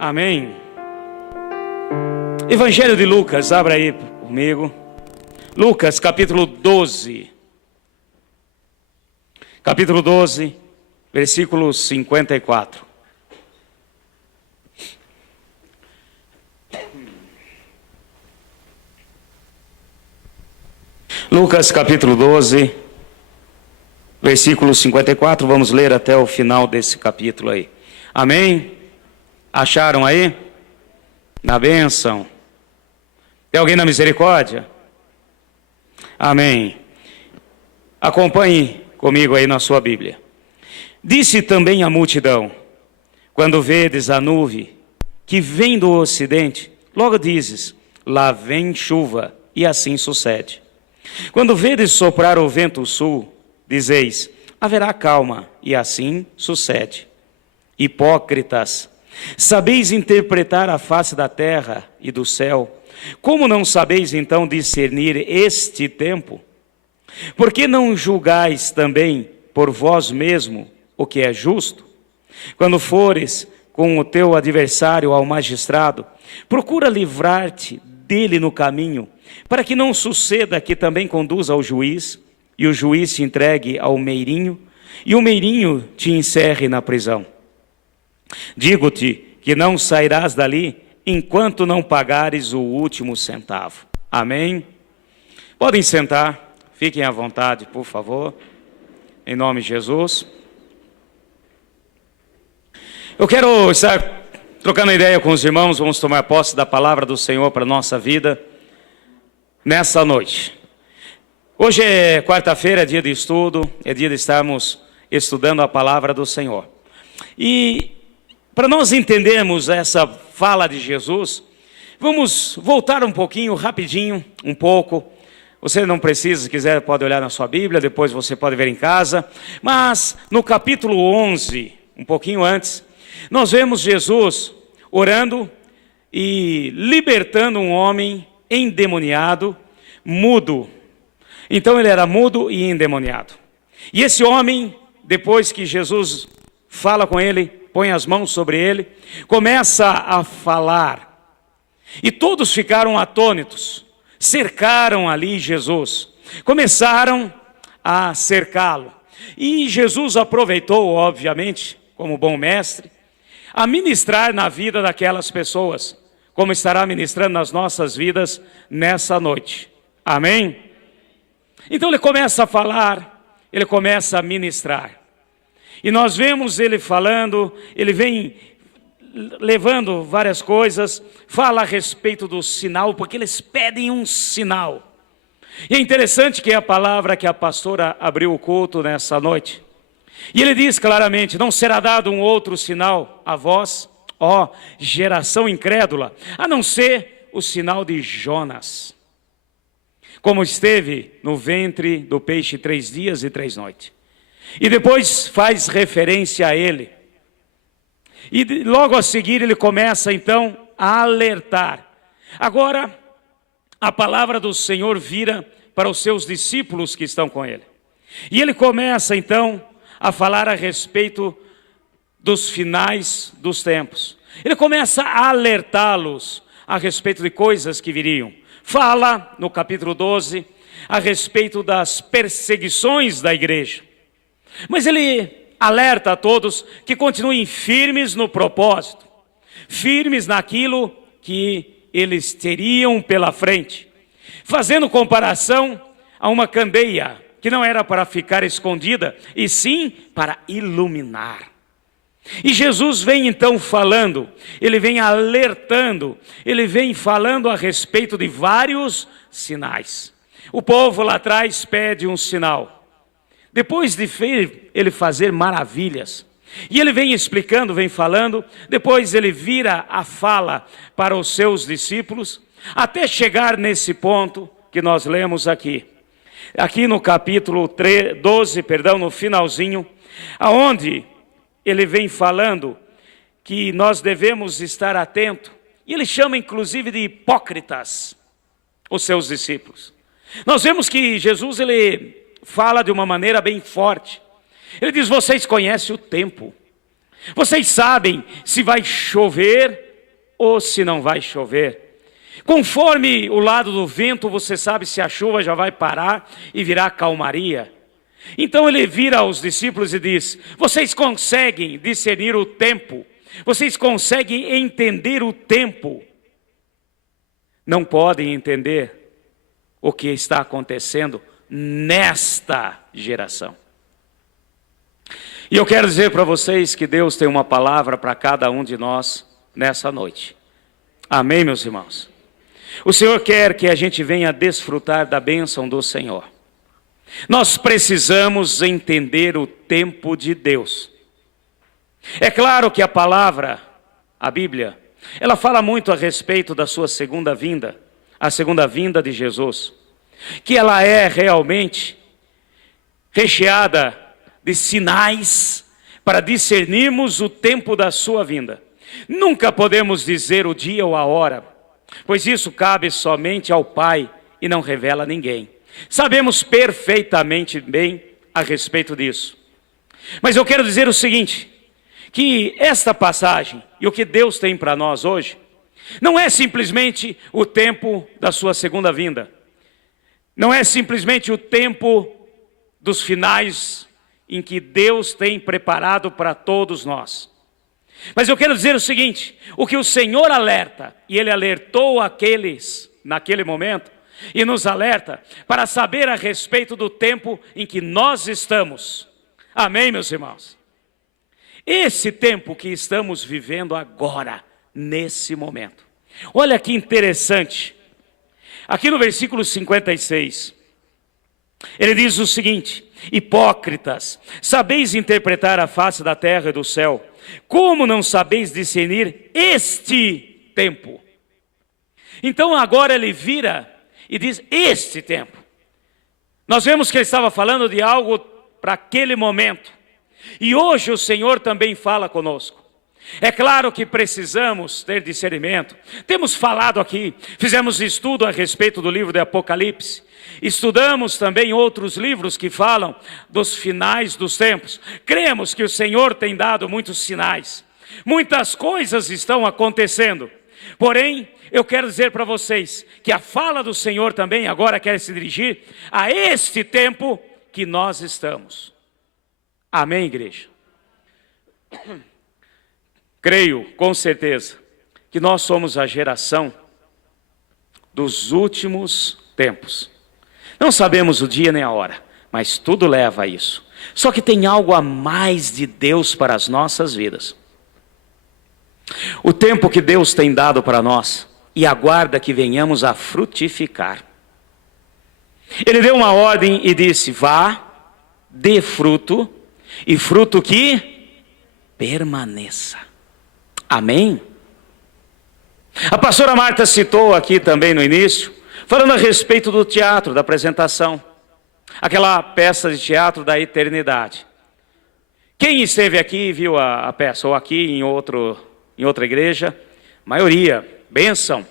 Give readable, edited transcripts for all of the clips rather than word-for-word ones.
Amém. Evangelho de Lucas, abra aí comigo. Lucas, capítulo 12. Capítulo 12, versículo 54. Lucas, capítulo 12, versículo 54. Vamos ler até o final desse capítulo aí. Amém? Acharam aí? Na bênção. Tem alguém na misericórdia? Amém. Acompanhe comigo aí na sua Bíblia. Disse também a multidão: quando vedes a nuvem que vem do ocidente, logo dizes, lá vem chuva, e assim sucede. Quando vedes soprar o vento sul, dizeis, haverá calma, e assim sucede. Hipócritas, sabeis interpretar a face da terra e do céu, como não sabeis então discernir este tempo? Por que não julgais também por vós mesmo o que é justo? Quando fores com o teu adversário ao magistrado, procura livrar-te dele no caminho, para que não suceda que também conduza ao juiz, e o juiz te entregue ao meirinho, e o meirinho te encerre na prisão. Digo-te que não sairás dali enquanto não pagares o último centavo. Amém? Podem sentar, fiquem à vontade, por favor, em nome de Jesus. Eu quero estar trocando ideia com os irmãos, vamos tomar posse da palavra do Senhor para a nossa vida nessa noite. Hoje é quarta-feira, é dia de estudo, é dia de estarmos estudando a palavra do Senhor. E para nós entendermos essa fala de Jesus, vamos voltar um pouquinho, rapidinho, um pouco. Você não precisa, se quiser, pode olhar na sua Bíblia, depois você pode ver em casa. Mas no capítulo 11, um pouquinho antes, nós vemos Jesus orando e libertando um homem endemoniado, mudo. Então ele era mudo e endemoniado. E esse homem, depois que Jesus fala com ele, põe as mãos sobre ele, começa a falar. E todos ficaram atônitos, cercaram ali Jesus, começaram a cercá-lo. E Jesus aproveitou, obviamente, como bom mestre, a ministrar na vida daquelas pessoas, como estará ministrando nas nossas vidas nessa noite. Amém? Então ele começa a falar, ele começa a ministrar. E nós vemos ele falando, ele vem levando várias coisas, fala a respeito do sinal, porque eles pedem um sinal. E é interessante que é a palavra que a pastora abriu o culto nessa noite. E ele diz claramente, não será dado um outro sinal a vós, ó geração incrédula, a não ser o sinal de Jonas. Como esteve no ventre do peixe 3 dias e 3 noites. E depois faz referência a ele. E logo a seguir ele começa então a alertar. Agora a palavra do Senhor vira para os seus discípulos que estão com ele. E ele começa então a falar a respeito dos finais dos tempos. Ele começa a alertá-los a respeito de coisas que viriam. Fala no capítulo 12 a respeito das perseguições da igreja. Mas ele alerta a todos que continuem firmes no propósito, firmes naquilo que eles teriam pela frente, fazendo comparação a uma candeia que não era para ficar escondida, e sim para iluminar. E Jesus vem então falando, ele vem alertando, ele vem falando a respeito de vários sinais. O povo lá atrás pede um sinal. Depois de ele fazer maravilhas, e ele vem explicando, vem falando, depois ele vira a fala para os seus discípulos, até chegar nesse ponto que nós lemos aqui. Aqui no capítulo 12, no finalzinho, aonde ele vem falando que nós devemos estar atentos, e ele chama inclusive de hipócritas os seus discípulos. Nós vemos que Jesus, ele fala de uma maneira bem forte. Ele diz, vocês conhecem o tempo. Vocês sabem se vai chover ou se não vai chover. Conforme o lado do vento, você sabe se a chuva já vai parar e virá calmaria. Então ele vira aos discípulos e diz: vocês conseguem discernir o tempo? Vocês conseguem entender o tempo? Não podem entender o que está acontecendo nesta geração. E eu quero dizer para vocês que Deus tem uma palavra para cada um de nós nessa noite. Amém, meus irmãos? O Senhor quer que a gente venha desfrutar da bênção do Senhor. Nós precisamos entender o tempo de Deus. É claro que a palavra, a Bíblia, ela fala muito a respeito da sua segunda vinda, a segunda vinda de Jesus, que ela é realmente recheada de sinais para discernirmos o tempo da sua vinda. Nunca podemos dizer o dia ou a hora, pois isso cabe somente ao Pai e não revela a ninguém. Sabemos perfeitamente bem a respeito disso. Mas eu quero dizer o seguinte, que esta passagem e o que Deus tem para nós hoje, não é simplesmente o tempo da sua segunda vinda. Não é simplesmente o tempo dos finais em que Deus tem preparado para todos nós. Mas eu quero dizer o seguinte, o que o Senhor alerta, e Ele alertou aqueles naquele momento, e nos alerta para saber a respeito do tempo em que nós estamos. Amém, meus irmãos? Esse tempo que estamos vivendo agora, nesse momento. Olha que interessante. Aqui no versículo 56, ele diz o seguinte: hipócritas, sabeis interpretar a face da terra e do céu, como não sabeis discernir este tempo? Então agora ele vira e diz este tempo. Nós vemos que ele estava falando de algo para aquele momento. E hoje o Senhor também fala conosco. É claro que precisamos ter discernimento. Temos falado aqui, fizemos estudo a respeito do livro de Apocalipse. Estudamos também outros livros que falam dos finais dos tempos. Cremos que o Senhor tem dado muitos sinais. Muitas coisas estão acontecendo. Porém, eu quero dizer para vocês que a fala do Senhor também agora quer se dirigir a este tempo que nós estamos. Amém, igreja? Creio, com certeza, que nós somos a geração dos últimos tempos. Não sabemos o dia nem a hora, mas tudo leva a isso. Só que tem algo a mais de Deus para as nossas vidas. O tempo que Deus tem dado para nós e aguarda que venhamos a frutificar. Ele deu uma ordem e disse: vá, dê fruto, e fruto que permaneça. Amém? A pastora Marta citou aqui também no início, falando a respeito do teatro, da apresentação. Aquela peça de teatro da eternidade. Quem esteve aqui e viu a peça, ou aqui em outra igreja? Maioria, bênção.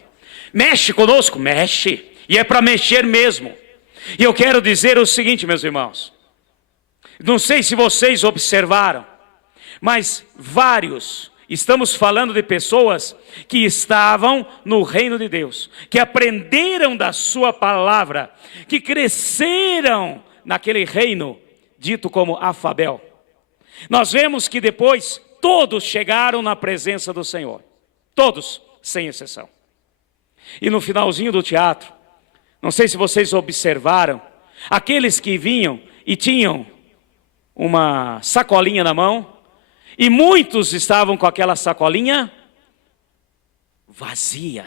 Mexe conosco? Mexe. E é para mexer mesmo. E eu quero dizer o seguinte, meus irmãos. Não sei se vocês observaram, mas estamos falando de pessoas que estavam no reino de Deus, que aprenderam da sua palavra, que cresceram naquele reino dito como Afabel. Nós vemos que depois todos chegaram na presença do Senhor. Todos, sem exceção. E no finalzinho do teatro, não sei se vocês observaram, aqueles que vinham e tinham uma sacolinha na mão, e muitos estavam com aquela sacolinha vazia.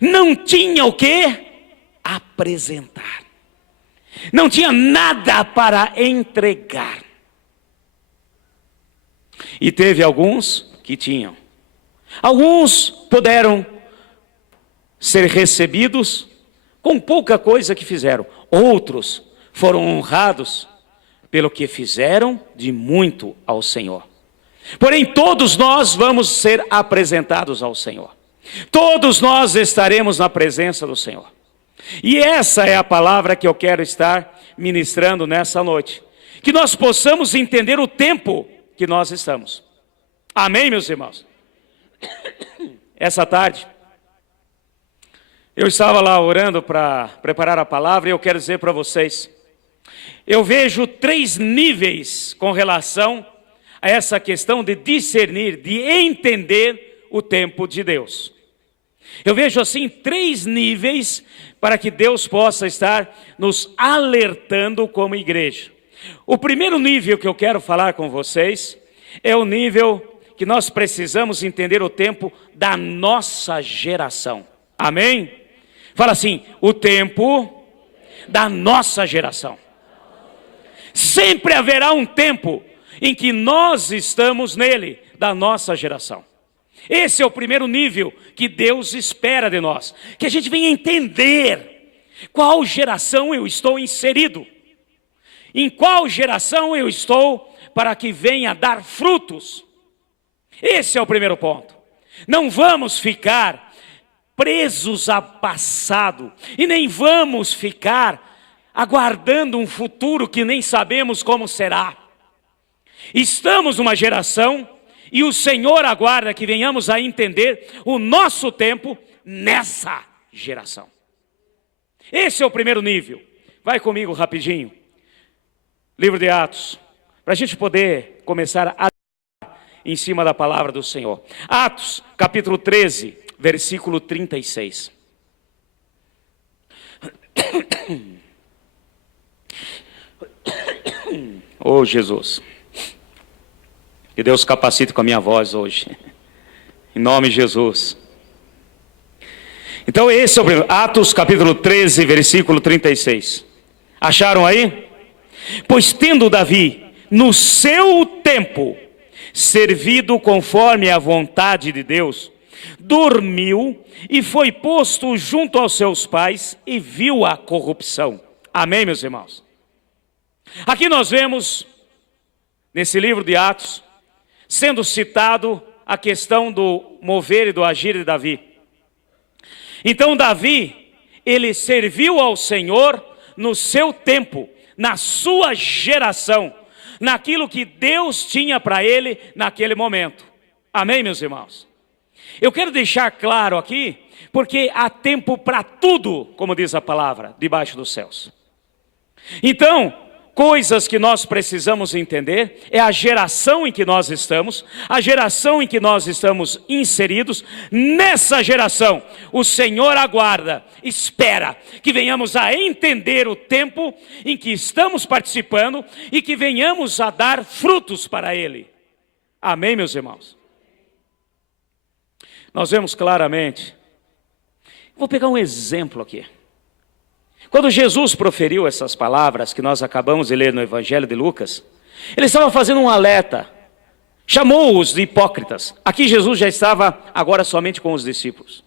Não tinha o que apresentar. Não tinha nada para entregar. E teve alguns que tinham. Alguns puderam ser recebidos com pouca coisa que fizeram. Outros foram honrados pelo que fizeram de muito ao Senhor. Porém, todos nós vamos ser apresentados ao Senhor. Todos nós estaremos na presença do Senhor. E essa é a palavra que eu quero estar ministrando nessa noite. Que nós possamos entender o tempo que nós estamos. Amém, meus irmãos? essa tarde, eu estava lá orando para preparar a palavra e eu quero dizer para vocês, eu vejo 3 níveis com relação a essa questão de discernir, de entender o tempo de Deus. Eu vejo assim 3 níveis para que Deus possa estar nos alertando como igreja. O primeiro nível que eu quero falar com vocês é o nível que nós precisamos entender o tempo da nossa geração. Amém? Fala assim, o tempo da nossa geração. Sempre haverá um tempo em que nós estamos nele, da nossa geração. Esse é o primeiro nível que Deus espera de nós. Que a gente venha entender qual geração eu estou inserido. Em qual geração eu estou para que venha dar frutos. Esse é o primeiro ponto. Não vamos ficar presos ao passado. E nem vamos ficar aguardando um futuro que nem sabemos como será. Estamos numa geração e o Senhor aguarda que venhamos a entender o nosso tempo nessa geração. Esse é o primeiro nível. Vai comigo rapidinho. Livro de Atos, para a gente poder começar a em cima da palavra do Senhor. Atos, capítulo 13, versículo 36. Oh, Jesus. Que Deus capacite com a minha voz hoje. Em nome de Jesus. Então esse é o primeiro. Atos capítulo 13, versículo 36. Acharam aí? Pois tendo Davi, no seu tempo, servido conforme a vontade de Deus, dormiu e foi posto junto aos seus pais e viu a corrupção. Amém, meus irmãos? Aqui nós vemos, nesse livro de Atos, sendo citado a questão do mover e do agir de Davi. Então Davi, ele serviu ao Senhor no seu tempo, na sua geração, naquilo que Deus tinha para ele naquele momento. Amém, meus irmãos? Eu quero deixar claro aqui, porque há tempo para tudo, como diz a palavra, debaixo dos céus. Então, coisas que nós precisamos entender é a geração em que nós estamos, a geração em que nós estamos inseridos. Nessa geração, o Senhor aguarda, espera que venhamos a entender o tempo em que estamos participando e que venhamos a dar frutos para Ele. Amém, meus irmãos? Nós vemos claramente, vou pegar um exemplo aqui. Quando Jesus proferiu essas palavras que nós acabamos de ler no Evangelho de Lucas, ele estava fazendo um alerta, chamou-os de hipócritas. Aqui Jesus já estava agora somente com os discípulos.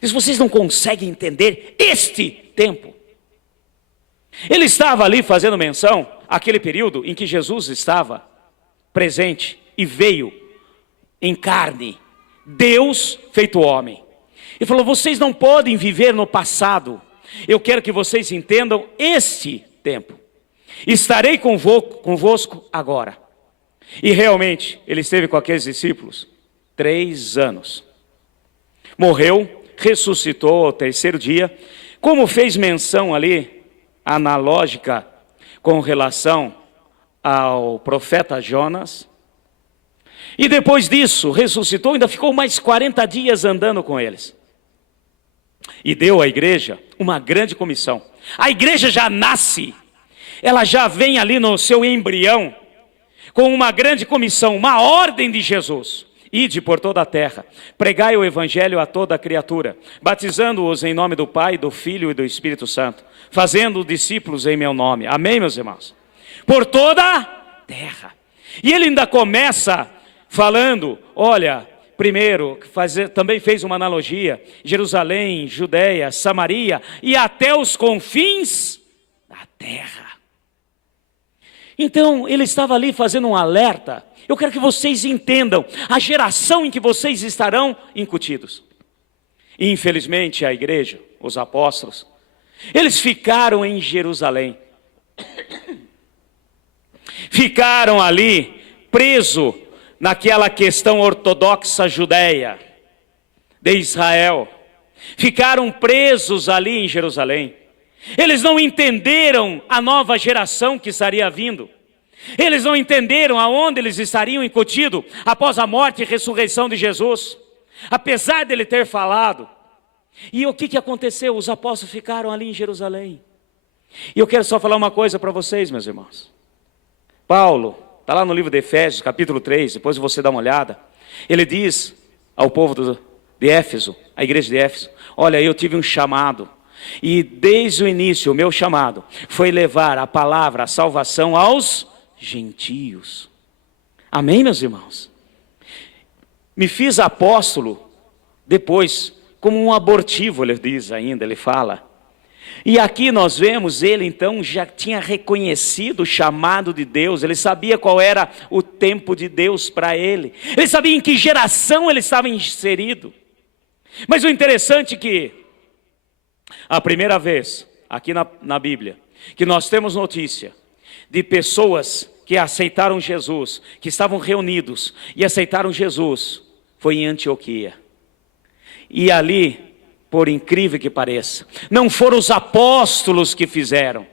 Diz, vocês não conseguem entender este tempo. Ele estava ali fazendo menção àquele período em que Jesus estava presente e veio em carne, Deus feito homem. Ele falou, vocês não podem viver no passado. Eu quero que vocês entendam este tempo. Estarei convosco agora. E realmente, ele esteve com aqueles discípulos 3 anos. Morreu, ressuscitou ao 3º dia. Como fez menção ali, analógica com relação ao profeta Jonas. E depois disso, ressuscitou, ainda ficou mais 40 dias andando com eles. E deu à igreja uma grande comissão. A igreja já nasce, ela já vem ali no seu embrião, com uma grande comissão, uma ordem de Jesus. Ide por toda a terra, pregai o evangelho a toda a criatura, batizando-os em nome do Pai, do Filho e do Espírito Santo, fazendo discípulos em meu nome. Amém, meus irmãos? Por toda a terra. E ele ainda começa falando, olha, primeiro, também fez uma analogia, Jerusalém, Judeia, Samaria e até os confins da terra. Então, ele estava ali fazendo um alerta. Eu quero que vocês entendam a geração em que vocês estarão incutidos. E, infelizmente, a igreja, os apóstolos, eles ficaram em Jerusalém. Ficaram ali presos naquela questão ortodoxa judeia. de Israel ficaram presos ali em Jerusalém. Eles não entenderam a nova geração que estaria vindo. Eles não entenderam aonde eles estariam incutidos após a morte e ressurreição de Jesus. Apesar dele ter falado. E o que aconteceu? Os apóstolos ficaram ali em Jerusalém. E eu quero só falar uma coisa para vocês, meus irmãos. Paulo, está lá no livro de Efésios, capítulo 3, depois você dá uma olhada. Ele diz ao povo de Éfeso, a igreja de Éfeso: olha, eu tive um chamado. E desde o início o meu chamado foi levar a palavra, a salvação aos gentios. Amém, meus irmãos? Me fiz apóstolo depois, como um abortivo, ele diz ainda, ele fala. E aqui nós vemos, ele então já tinha reconhecido o chamado de Deus, ele sabia qual era o tempo de Deus para ele, ele sabia em que geração ele estava inserido. Mas o interessante é que, a primeira vez, aqui na Bíblia, que nós temos notícia de pessoas que aceitaram Jesus, que estavam reunidos e aceitaram Jesus, foi em Antioquia. E ali, por incrível que pareça, não foram os apóstolos que fizeram,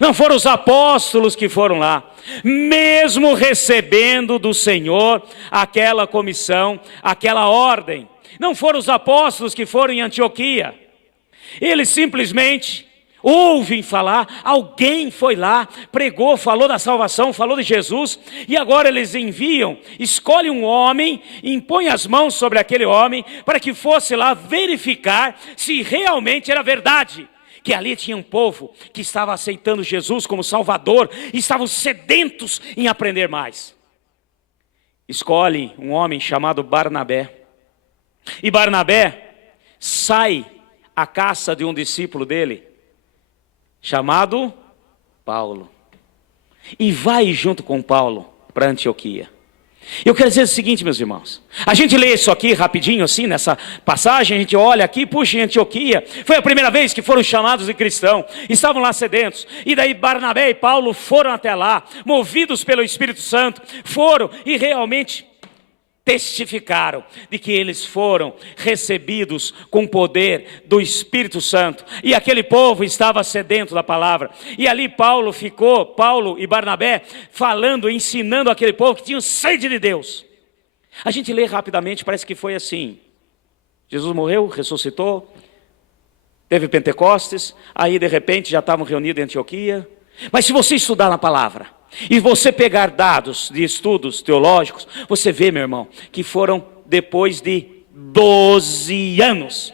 não foram os apóstolos que foram lá, mesmo recebendo do Senhor aquela comissão, aquela ordem, não foram os apóstolos que foram em Antioquia. Eles simplesmente ouvem falar, alguém foi lá, pregou, falou da salvação, falou de Jesus, e agora eles enviam, escolhem um homem, impõem as mãos sobre aquele homem, para que fosse lá verificar se realmente era verdade, que ali tinha um povo que estava aceitando Jesus como Salvador, e estavam sedentos em aprender mais. Escolhem um homem chamado Barnabé, e Barnabé sai à caça de um discípulo dele, chamado Paulo, e vai junto com Paulo para Antioquia. Eu quero dizer o seguinte, meus irmãos, a gente lê isso aqui rapidinho assim, nessa passagem, a gente olha aqui, puxa, em Antioquia, foi a primeira vez que foram chamados de cristão, estavam lá sedentos, e daí Barnabé e Paulo foram até lá, movidos pelo Espírito Santo, foram e realmente testificaram de que eles foram recebidos com poder do Espírito Santo, e aquele povo estava sedento da palavra, e ali Paulo e Barnabé, falando, ensinando aquele povo que tinham sede de Deus. A gente lê rapidamente, parece que foi assim, Jesus morreu, ressuscitou, teve Pentecostes, aí de repente já estavam reunidos em Antioquia, mas se você estudar na palavra, e você pegar dados de estudos teológicos, você vê, meu irmão, que foram depois de 12 anos.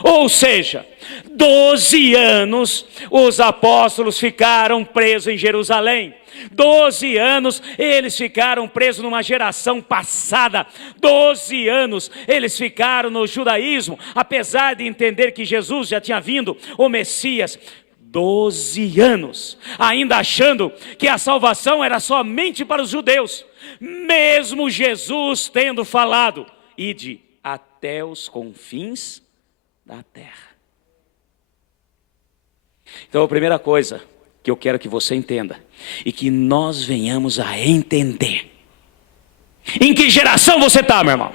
Ou seja, 12 anos os apóstolos ficaram presos em Jerusalém. 12 anos eles ficaram presos numa geração passada. 12 anos eles ficaram no judaísmo, apesar de entender que Jesus já tinha vindo, o Messias. 12 anos, ainda achando que a salvação era somente para os judeus, mesmo Jesus tendo falado: ide até os confins da terra. Então a primeira coisa que eu quero que você entenda, e que nós venhamos a entender, em que geração você está, meu irmão?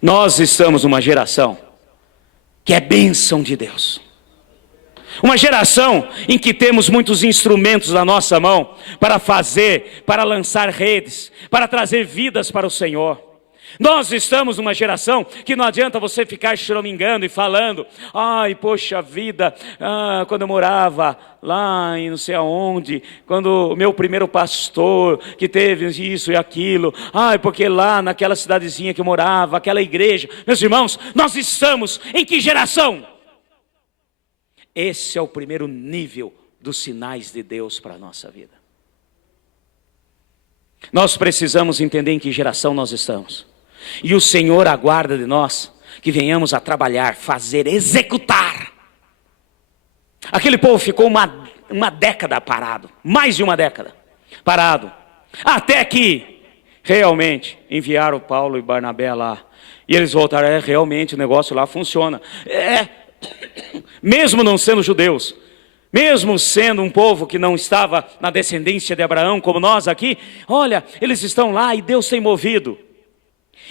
Nós estamos numa geração que é bênção de Deus. Uma geração em que temos muitos instrumentos na nossa mão para fazer, para lançar redes, para trazer vidas para o Senhor. Nós estamos numa geração que não adianta você ficar choramingando e falando: ai, poxa vida, quando eu morava lá em não sei aonde, quando o meu primeiro pastor que teve isso e aquilo, ai, porque lá naquela cidadezinha que eu morava, aquela igreja. Meus irmãos, nós estamos em que geração? Esse é o primeiro nível dos sinais de Deus para a nossa vida. Nós precisamos entender em que geração nós estamos. E o Senhor aguarda de nós que venhamos a trabalhar, fazer, executar. Aquele povo ficou uma década parado, mais de uma década parado, até que realmente enviaram Paulo e Barnabé lá. E eles voltaram: realmente o negócio lá funciona. Mesmo não sendo judeus, mesmo sendo um povo que não estava na descendência de Abraão, como nós aqui, olha, eles estão lá e Deus tem movido.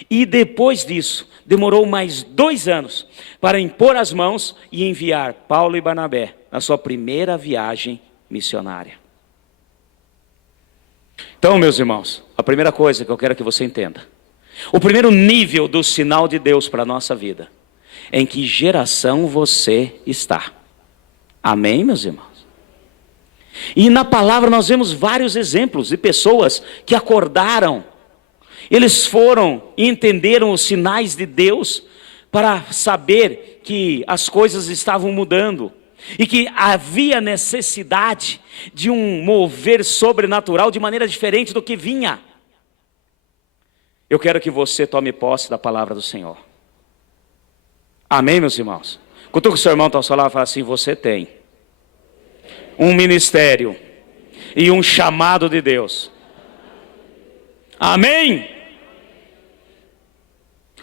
E depois disso, demorou mais 2 anos para impor as mãos e enviar Paulo e Barnabé na sua primeira viagem missionária. Então, meus irmãos, a primeira coisa que eu quero que você entenda, o primeiro nível do sinal de Deus para a nossa vida, é em que geração você está. Amém, meus irmãos? E na palavra nós vemos vários exemplos de pessoas que acordaram. Eles foram e entenderam os sinais de Deus para saber que as coisas estavam mudando e que havia necessidade de um mover sobrenatural de maneira diferente do que vinha. Eu quero que você tome posse da palavra do Senhor. Amém, meus irmãos? Cutuca o seu irmão está ao seu lado e fala assim: você tem um ministério e um chamado de Deus. Amém?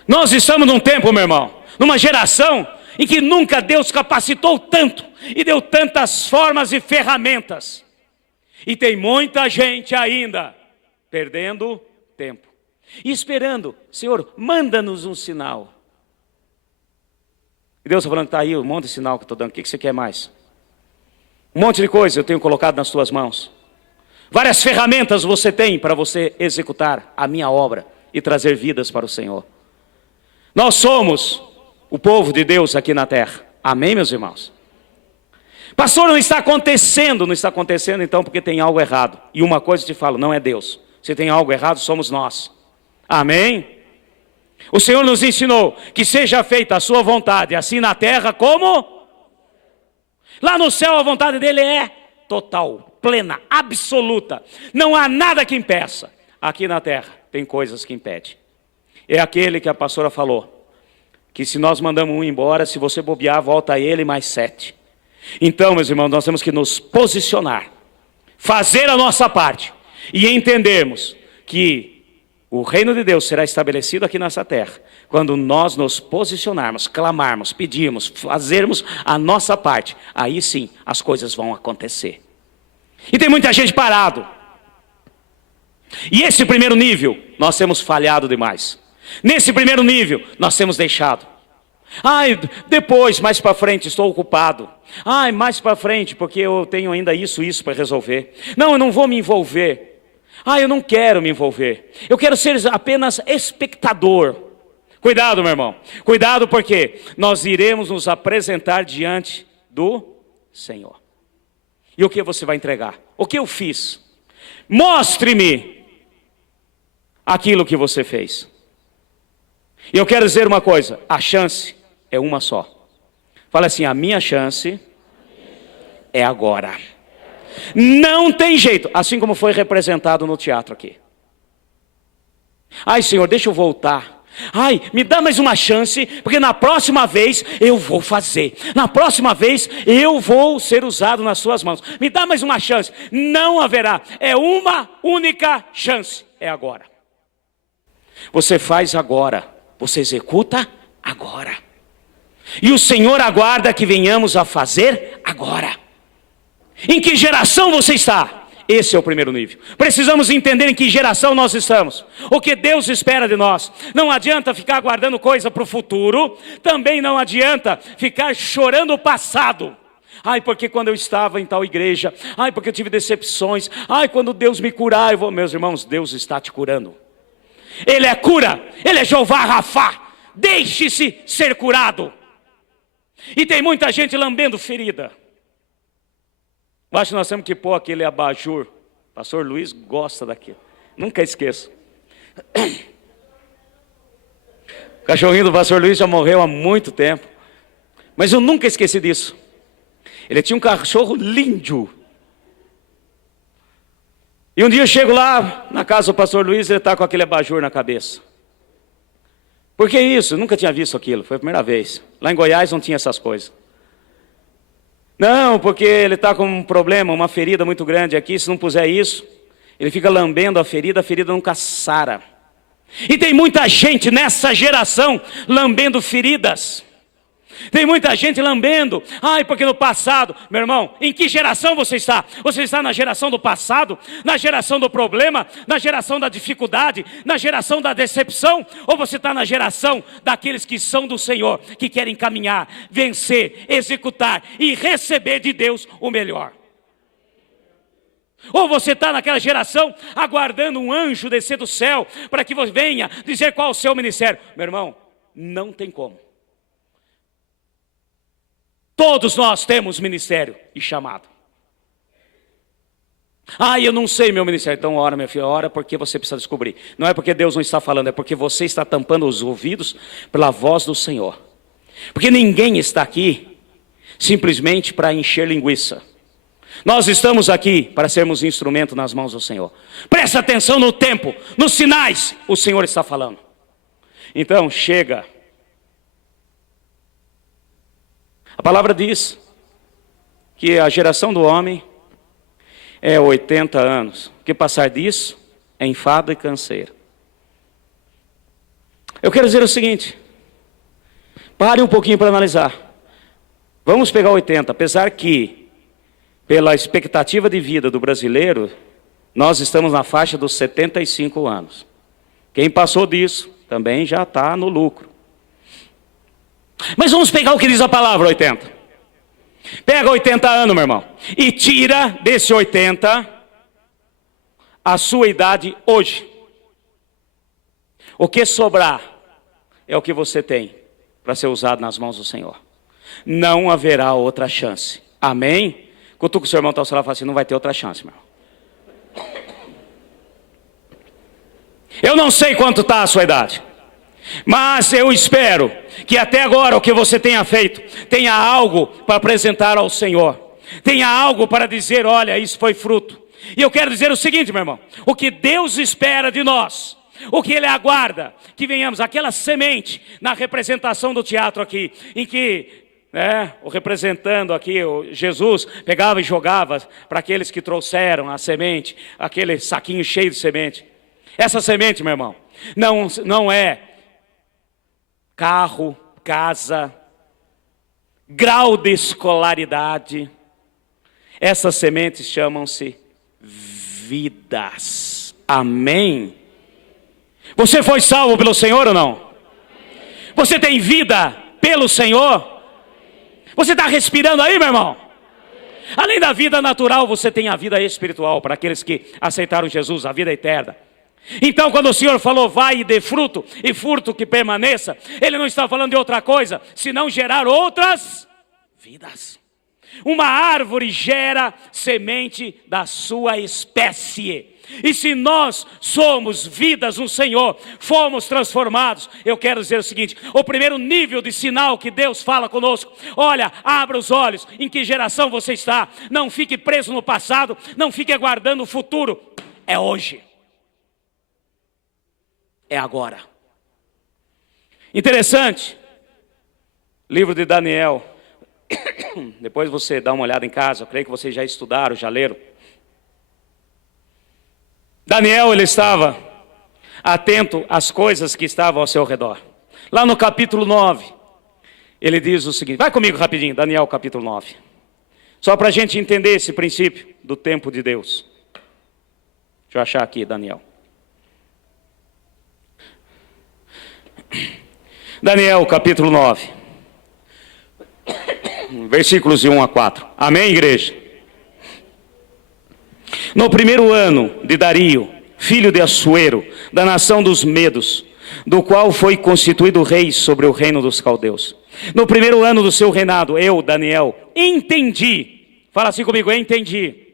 Nós estamos num tempo, meu irmão, numa geração em que nunca Deus capacitou tanto e deu tantas formas e ferramentas. E tem muita gente ainda perdendo tempo e esperando: Senhor, manda-nos um sinal. E Deus está falando: está aí um monte de sinal que eu estou dando, o que você quer mais? Um monte de coisa eu tenho colocado nas tuas mãos. Várias ferramentas você tem para você executar a minha obra e trazer vidas para o Senhor. Nós somos o povo de Deus aqui na terra. Amém, meus irmãos? Pastor, não está acontecendo. Não está acontecendo então porque tem algo errado. E uma coisa eu te falo: não é Deus. Se tem algo errado, somos nós. Amém? O Senhor nos ensinou que seja feita a sua vontade, assim na terra como... Lá no céu a vontade dele é total, plena, absoluta. Não há nada que impeça. Aqui na terra tem coisas que impedem. É aquele que a pastora falou, que se nós mandamos um embora, se você bobear, volta ele mais 7. Então, meus irmãos, nós temos que nos posicionar, fazer a nossa parte e entendermos que o reino de Deus será estabelecido aqui nessa terra quando nós nos posicionarmos, clamarmos, pedirmos, fazermos a nossa parte. Aí sim as coisas vão acontecer. E tem muita gente parado. E esse primeiro nível nós temos falhado demais. Nesse primeiro nível nós temos deixado. Ai, depois, mais para frente, estou ocupado. Ai, mais para frente, porque eu tenho ainda isso para resolver. Não, eu não vou me envolver. Ah, eu não quero me envolver. Eu quero ser apenas espectador. Cuidado, meu irmão. Cuidado, porque nós iremos nos apresentar diante do Senhor. E o que você vai entregar? O que eu fiz? Mostre-me aquilo que você fez. E eu quero dizer uma coisa: a chance é uma só. Fala assim: a minha chance é agora. Não tem jeito, assim como foi representado no teatro aqui. Ai, Senhor, deixa eu voltar. Ai, me dá mais uma chance, porque na próxima vez eu vou fazer. Na próxima vez eu vou ser usado nas suas mãos. Me dá mais uma chance. Não haverá, é uma única chance, é agora. Você faz agora, você executa agora. E o Senhor aguarda que venhamos a fazer agora. Em que geração você está? Esse é o primeiro nível. Precisamos entender em que geração nós estamos. O que Deus espera de nós. Não adianta ficar guardando coisa para o futuro. Também não adianta ficar chorando o passado. Ai, porque quando eu estava em tal igreja. Ai, porque eu tive decepções. Ai, quando Deus me curar, eu vou... Meus irmãos, Deus está te curando. Ele é cura. Ele é Jeová Rafá. Deixe-se ser curado. E tem muita gente lambendo ferida. Eu acho que nós temos que pôr aquele abajur. Pastor Luiz gosta daquilo. Nunca esqueço. O cachorrinho do pastor Luiz já morreu há muito tempo. Mas eu nunca esqueci disso. Ele tinha um cachorro lindo. E um dia eu chego lá na casa do pastor Luiz, ele está com aquele abajur na cabeça. Por que isso? Eu nunca tinha visto aquilo, foi a primeira vez. Lá em Goiás não tinha essas coisas. Não, porque ele está com um problema, uma ferida muito grande aqui. Se não puser isso, ele fica lambendo a ferida nunca sara. E tem muita gente nessa geração lambendo feridas. Tem muita gente lambendo, ai, porque no passado, meu irmão, em que geração você está? Você está na geração do passado, na geração do problema, na geração da dificuldade, na geração da decepção? Ou você está na geração daqueles que são do Senhor, que querem caminhar, vencer, executar e receber de Deus o melhor? Ou você está naquela geração aguardando um anjo descer do céu para que você venha dizer qual é o seu ministério? Meu irmão, não tem como. Todos nós temos ministério e chamado. Ah, eu não sei meu ministério. Então ora, meu filho, ora, porque você precisa descobrir. Não é porque Deus não está falando, é porque você está tampando os ouvidos pela voz do Senhor. Porque ninguém está aqui simplesmente para encher linguiça. Nós estamos aqui para sermos instrumento nas mãos do Senhor. Presta atenção no tempo, nos sinais, o Senhor está falando. Então chega. A palavra diz que a geração do homem é 80 anos. O que passar disso é enfado e canseira. Eu quero dizer o seguinte. Pare um pouquinho para analisar. Vamos pegar 80, apesar que, pela expectativa de vida do brasileiro, nós estamos na faixa dos 75 anos. Quem passou disso também já está no lucro. Mas vamos pegar o que diz a palavra 80. Pega 80 anos, meu irmão, e tira desse 80 a sua idade hoje. O que sobrar é o que você tem para ser usado nas mãos do Senhor. Não haverá outra chance. Amém? Cutuca o seu irmão, está ao seu lado e fala assim, não vai ter outra chance, meu irmão. Eu não sei quanto está a sua idade. Mas eu espero que até agora o que você tenha feito, tenha algo para apresentar ao Senhor. Tenha algo para dizer, olha, isso foi fruto. E eu quero dizer o seguinte, meu irmão. O que Deus espera de nós, o que Ele aguarda, que venhamos, aquela semente na representação do teatro aqui, em que o representando aqui, o Jesus pegava e jogava para aqueles que trouxeram a semente, aquele saquinho cheio de semente. Essa semente, meu irmão, não é carro, casa, grau de escolaridade. Essas sementes chamam-se vidas. Amém? Você foi salvo pelo Senhor ou não? Você tem vida pelo Senhor? Você está respirando aí, meu irmão? Além da vida natural, você tem a vida espiritual, para aqueles que aceitaram Jesus, a vida eterna. Então quando o Senhor falou, vai e dê fruto, e fruto que permaneça, Ele não está falando de outra coisa, senão gerar outras vidas. Uma árvore gera semente da sua espécie. E se nós somos vidas no Senhor, fomos transformados, eu quero dizer o seguinte, o primeiro nível de sinal que Deus fala conosco, olha, abra os olhos, em que geração você está, não fique preso no passado, não fique aguardando o futuro, é hoje. É agora. Interessante. Livro de Daniel. Depois você dá uma olhada em casa. Eu creio que vocês já estudaram, já leram. Daniel, ele estava atento às coisas que estavam ao seu redor. Lá no capítulo 9, ele diz o seguinte. Vai comigo rapidinho, Daniel capítulo 9. Só para a gente entender esse princípio do tempo de Deus. Deixa eu achar aqui, Daniel. Daniel capítulo 9, versículos de 1 a 4. Amém, igreja? No primeiro ano de Dario, filho de Assuero, da nação dos Medos, do qual foi constituído rei sobre o reino dos caldeus. No primeiro ano do seu reinado, eu, Daniel, entendi. Fala assim comigo, entendi.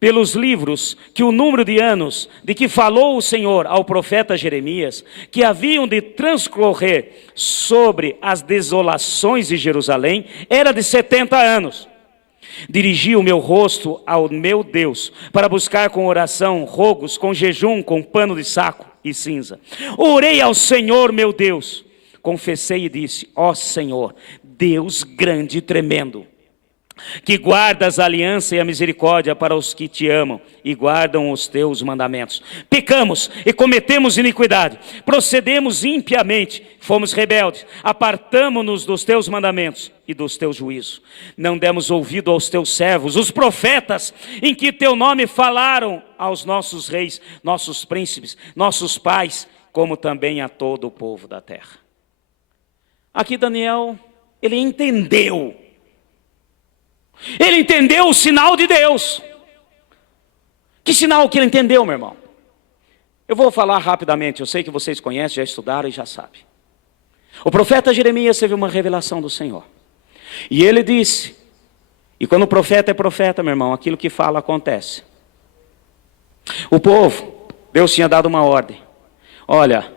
Pelos livros, que o número de anos de que falou o Senhor ao profeta Jeremias, que haviam de transcorrer sobre as desolações de Jerusalém, era de 70 anos. Dirigi o meu rosto ao meu Deus, para buscar com oração, rogos, com jejum, com pano de saco e cinza. Orei ao Senhor meu Deus, confessei e disse, ó Senhor, Deus grande e tremendo, que guardas a aliança e a misericórdia para os que te amam e guardam os teus mandamentos. Pecamos e cometemos iniquidade, procedemos impiamente, fomos rebeldes, apartamo-nos dos teus mandamentos e dos teus juízos. Não demos ouvido aos teus servos, os profetas, em que teu nome falaram aos nossos reis, nossos príncipes, nossos pais, como também a todo o povo da terra. Aqui Daniel, ele entendeu o sinal de Deus. Que sinal que ele entendeu, meu irmão? Eu vou falar rapidamente, eu sei que vocês conhecem, já estudaram e já sabem. O profeta Jeremias teve uma revelação do Senhor. E ele disse, e quando o profeta é profeta, meu irmão, aquilo que fala acontece. O povo, Deus tinha dado uma ordem. Olha,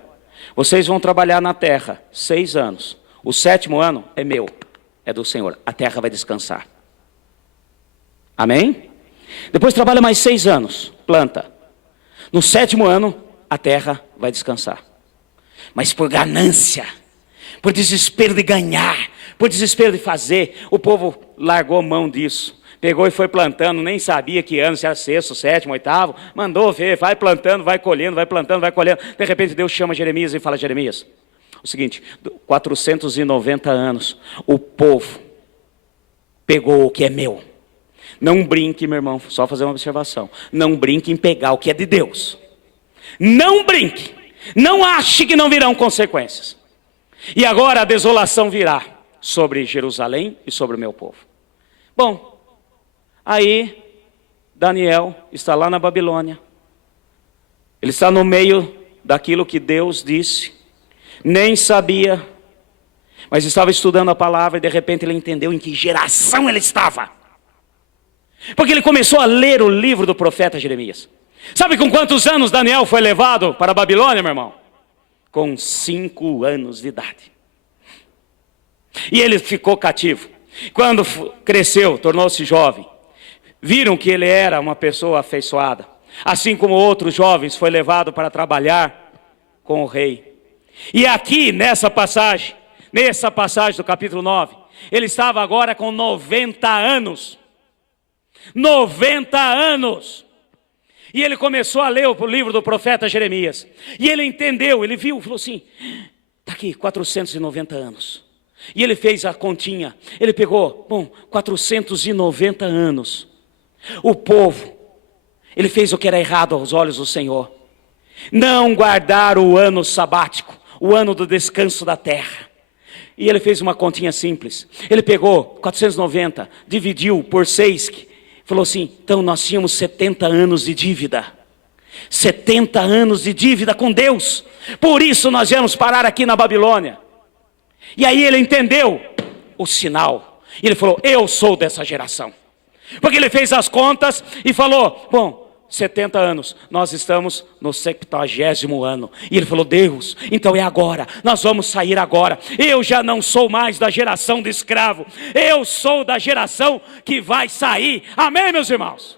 vocês vão trabalhar na terra 6 anos. O 7º ano é meu, é do Senhor. A terra vai descansar. Amém? Depois trabalha mais 6 anos, planta. No 7º ano, a terra vai descansar. Mas por ganância, por desespero de ganhar, por desespero de fazer, o povo largou mão disso. Pegou e foi plantando, nem sabia que ano, se era 6º, 7º, 8º. Mandou ver, vai plantando, vai colhendo, vai plantando, vai colhendo. De repente Deus chama Jeremias e fala, Jeremias, o seguinte, 490 anos, o povo pegou o que é meu. Não brinque, meu irmão, só fazer uma observação. Não brinque em pegar o que é de Deus. Não brinque. Não ache que não virão consequências. E agora a desolação virá sobre Jerusalém e sobre o meu povo. Bom, aí Daniel está lá na Babilônia. Ele está no meio daquilo que Deus disse. Nem sabia, mas estava estudando a palavra e de repente ele entendeu em que geração ele estava. Porque ele começou a ler o livro do profeta Jeremias. Sabe com quantos anos Daniel foi levado para a Babilônia, meu irmão? Com 5 anos de idade. E ele ficou cativo. Quando cresceu, tornou-se jovem, viram que ele era uma pessoa afeiçoada. Assim como outros jovens, foi levado para trabalhar com o rei. E aqui, nessa passagem do capítulo 9, ele estava agora com 90 anos. 90 anos. E ele começou a ler o livro do profeta Jeremias. E ele entendeu, ele viu, falou assim, está aqui, 490 anos. E ele fez a continha. Ele pegou, 490 anos. O povo, ele fez o que era errado aos olhos do Senhor. Não guardar o ano sabático, o ano do descanso da terra. E ele fez uma continha simples. Ele pegou 490, dividiu por 6, falou assim, então nós tínhamos 70 anos de dívida. 70 anos de dívida com Deus. Por isso nós viemos parar aqui na Babilônia. E aí ele entendeu o sinal. E ele falou, eu sou dessa geração. Porque ele fez as contas e falou, 70 anos, nós estamos no 70º ano. E ele falou, Deus, então é agora, nós vamos sair agora. Eu já não sou mais da geração de escravo. Eu sou da geração que vai sair. Amém, meus irmãos?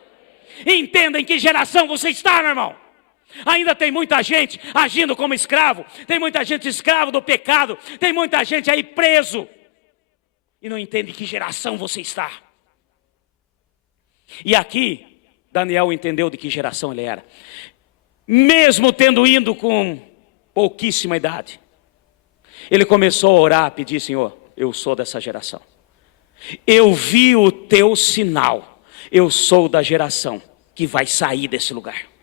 Entenda em que geração você está, meu irmão. Ainda tem muita gente agindo como escravo. Tem muita gente escravo do pecado. Tem muita gente aí preso. E não entende em que geração você está. E aqui Daniel entendeu de que geração ele era. Mesmo tendo ido com pouquíssima idade, ele começou a orar, a pedir, Senhor, eu sou dessa geração. Eu vi o teu sinal. Eu sou da geração que vai sair desse lugar.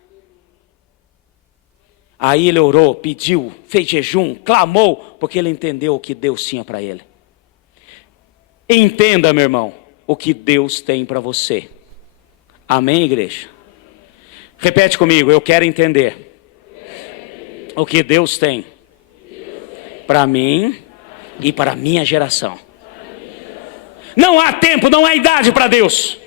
Aí ele orou, pediu, fez jejum, clamou, porque ele entendeu o que Deus tinha para ele. Entenda, meu irmão, o que Deus tem para você. Amém, igreja? Repete comigo, eu quero entender o que Deus tem para mim e para a minha geração. Não há tempo, não há idade para Deus.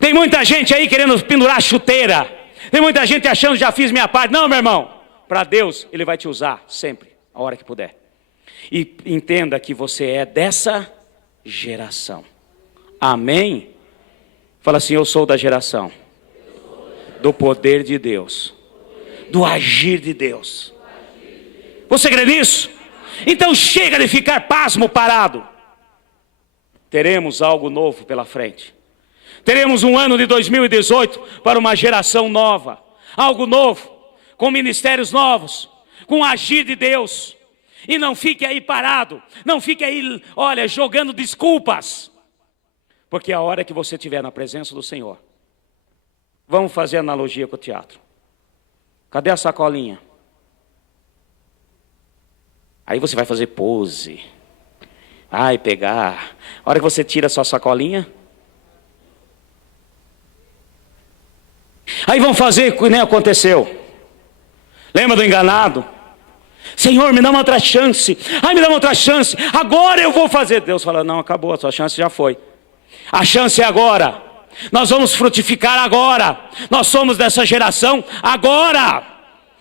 Tem muita gente aí querendo pendurar chuteira. Tem muita gente achando que já fiz minha parte. Não, meu irmão, para Deus Ele vai te usar sempre, a hora que puder. E entenda que você é dessa geração. Amém? Fala assim, eu sou da geração do poder de Deus, do agir de Deus. Você crê nisso? Então chega de ficar pasmo, parado. teremos algo novo pela frente. Teremos um ano de 2018 para uma geração nova, algo novo, com ministérios novos, com o agir de Deus. E não fique aí parado, não fique aí, olha, jogando desculpas, porque a hora que você estiver na presença do Senhor, vamos fazer analogia com o teatro. Cadê a sacolinha? Aí você vai fazer pose, pegar. A hora que você tira a sua sacolinha, aí vão fazer o que nem aconteceu. Lembra do enganado? Senhor, me dá uma outra chance. Me dá uma outra chance. Agora eu vou fazer. Deus fala, não, acabou, a sua chance já foi. A chance é agora. Nós vamos frutificar agora. Nós somos dessa geração agora.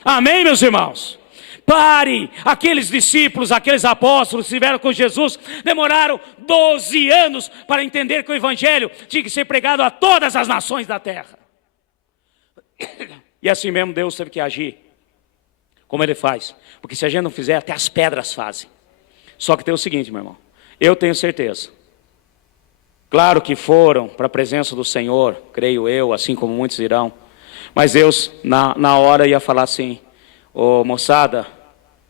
Amém, meus irmãos? Pare. Aqueles discípulos, aqueles apóstolos que estiveram com Jesus, demoraram 12 anos para entender que o evangelho tinha que ser pregado a todas as nações da terra. E assim mesmo Deus teve que agir, como Ele faz. Porque se a gente não fizer, até as pedras fazem. Só que tem o seguinte, meu irmão, eu tenho certeza. Claro que foram para a presença do Senhor, creio eu, assim como muitos irão. Mas Deus, na hora, ia falar assim, moçada,